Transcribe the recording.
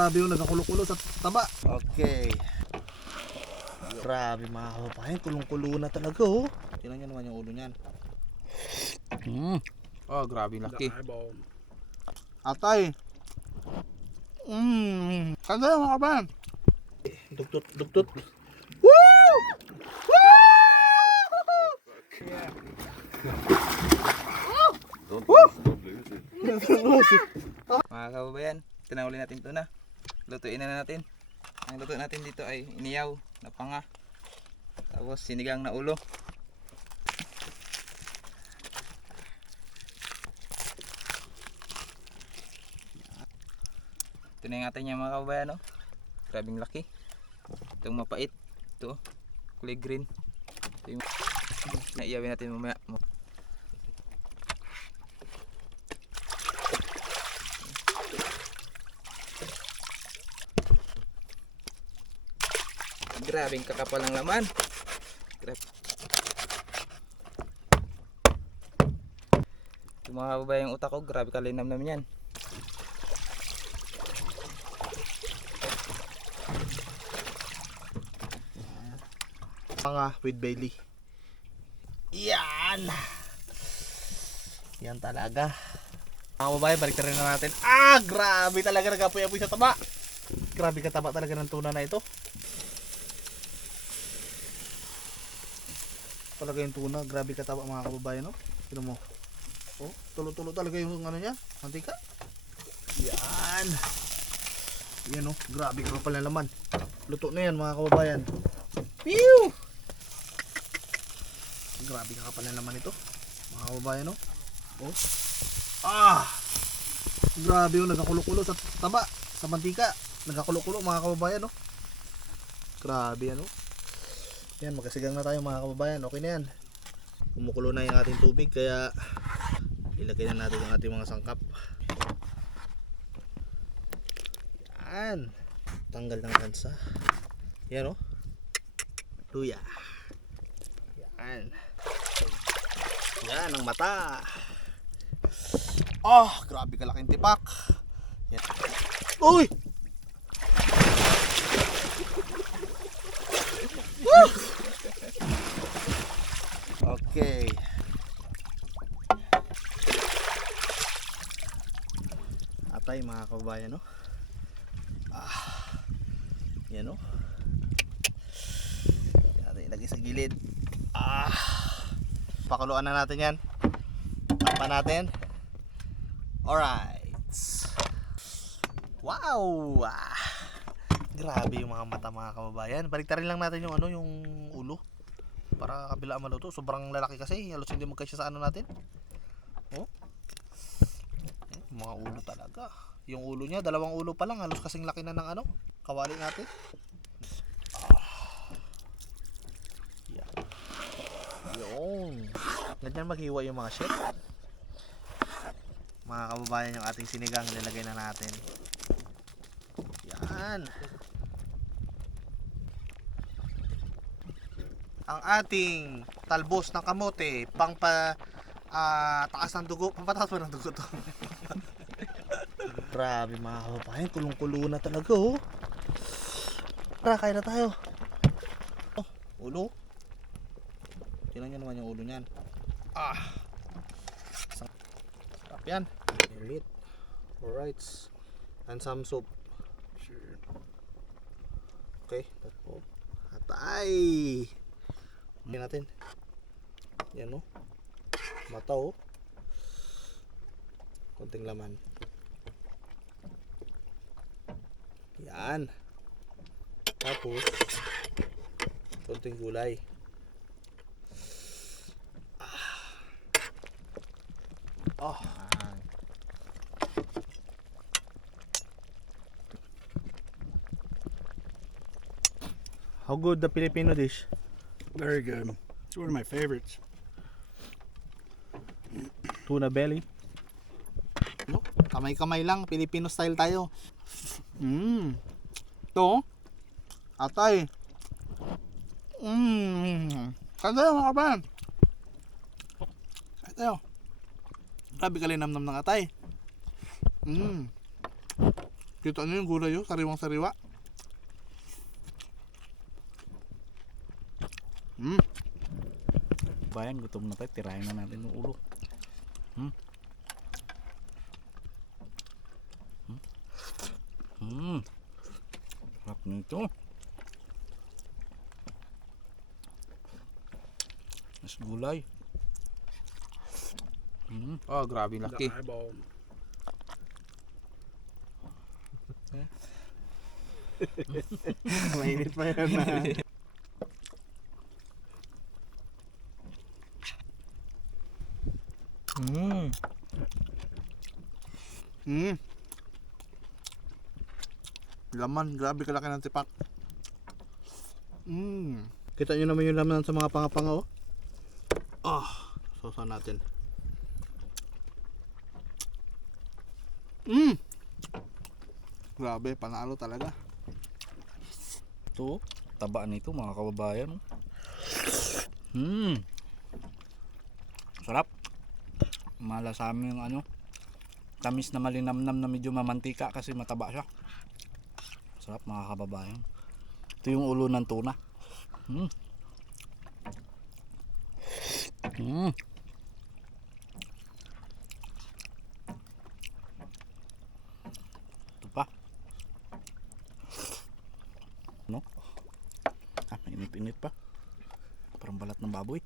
Grabe yung nagkakulo-kulo sa taba. Okay. Grabe mga kababayan, kulong-kulo na talaga oh. Tingnan nyo naman yung ulo niyan. Oh, grabe laki. Atay. Kanda yung mga kababayan. Dugtot, dugtot. Woo! Don't lose it. Mga kababayan, tinahuli natin tuna. Lutuin na natin. Ang luto natin dito ay iniyaw na panga. Tapos sinigang na ulo. Ito na yung atin niya mga kababayan, no? Grabing laki. Itong mapait. Ito, kulay green. Ito yung naiyawin natin mamaya. Grabing kakapal ng laman. Grabe. Yung mga kababayang utak ko, grabe kalinam naman yan. Mga with Bailey. Yan. Yan talaga. Mga kababayan, balik na rin na natin. Grabe talaga nagapoy-apoy sa taba. Grabe kataba talaga ng tuna na ito. Talaga yung tuna, grabe kataba mga kababayan, no? Tignan mo. Oh, tulo-tulo talaga yung ano niya, mantika. Yan. Yan oh, grabe kapal na laman. Luto na yan mga kababayan. Pew! Grabe kapal na laman ito. Mga kababayan, no? Oh. Grabe yung nagkakulo-kulo sa taba, sa mantika. Nagkakulo-kulo mga kababayan, no? Grabe ano. Yan, magkasigang na tayo mga kababayan. Okay na yan. Kumukulo na yung ating tubig, kaya ilagay na natin ang ating mga sangkap. Yan. Tanggal ng kansa. Yan o. Luya. Yan. Yan ang mata. Grabe kalaking tipak. Yan. Uy! Okay. Atay mga kababayan, no? Yan, no? Yan, ilagay sa gilid. Pakuluan na natin yan. Takpan natin. Alright. Wow! Grabe yung mga mata mga kababayan. Baliktarin lang natin yung ano, yung ulo. Para kabila maluto. Sobrang lalaki kasi. Halos hindi magkasya sa ano natin. Oh. Mga ulo talaga. Yung ulo niya, dalawang ulo pa lang. Halos kasing laki na ng ano, kawali natin. Yan. Yun. Ganyan maghiwa yung mga shit. Mga kababayan, yung ating sinigang nilagay na natin. Yan. Ang ating talbos ng kamote, taas ng dugo, pampataas pa ng dugo to. Grabe mga kababayan, kulong-kulo na talaga oh. Tara, kain na tayo. Oh, ulo. Tingnan nyo naman yung ulo nyan. Sarap yan. Meat. Alright. And some soup. Sure. Okay, that's all. Atay! Yan natin. Yan oh. Mata oh. Konting laman. Yan. Tapos konting gulay. How good the Filipino dish? Very good. It's one of my favorites. Tuna belly. No? Kamay-kamay lang, Filipino style tayo. Ito. Atay. Kaya tayo mga kabayan. Kaya tayo. Grabe kalinamnam ng atay. Kita nyo yung gulay yun, sariwang-sariwa. Bayan, gutom na tayo. Tirahin na natin yung ulo. Sarap nito. Mas gulay. Oh, grabe laki. The eyeball. Mainit pa yan na. Laman, grabe kalaki ng tipak. Kita nyo naman yung laman sa mga panga-panga, oh. Sausa natin. Grabe, panalo talaga. Ito, taba nito mga kababayan. Sarap. Malasami yung ano, tamis na malinamnam na medyo mamantika kasi mataba siya. Sarap mga kababayan. Ito yung ulo ng tuna. Ito pa. No? Mainit-init pa. Parang balat ng baboy.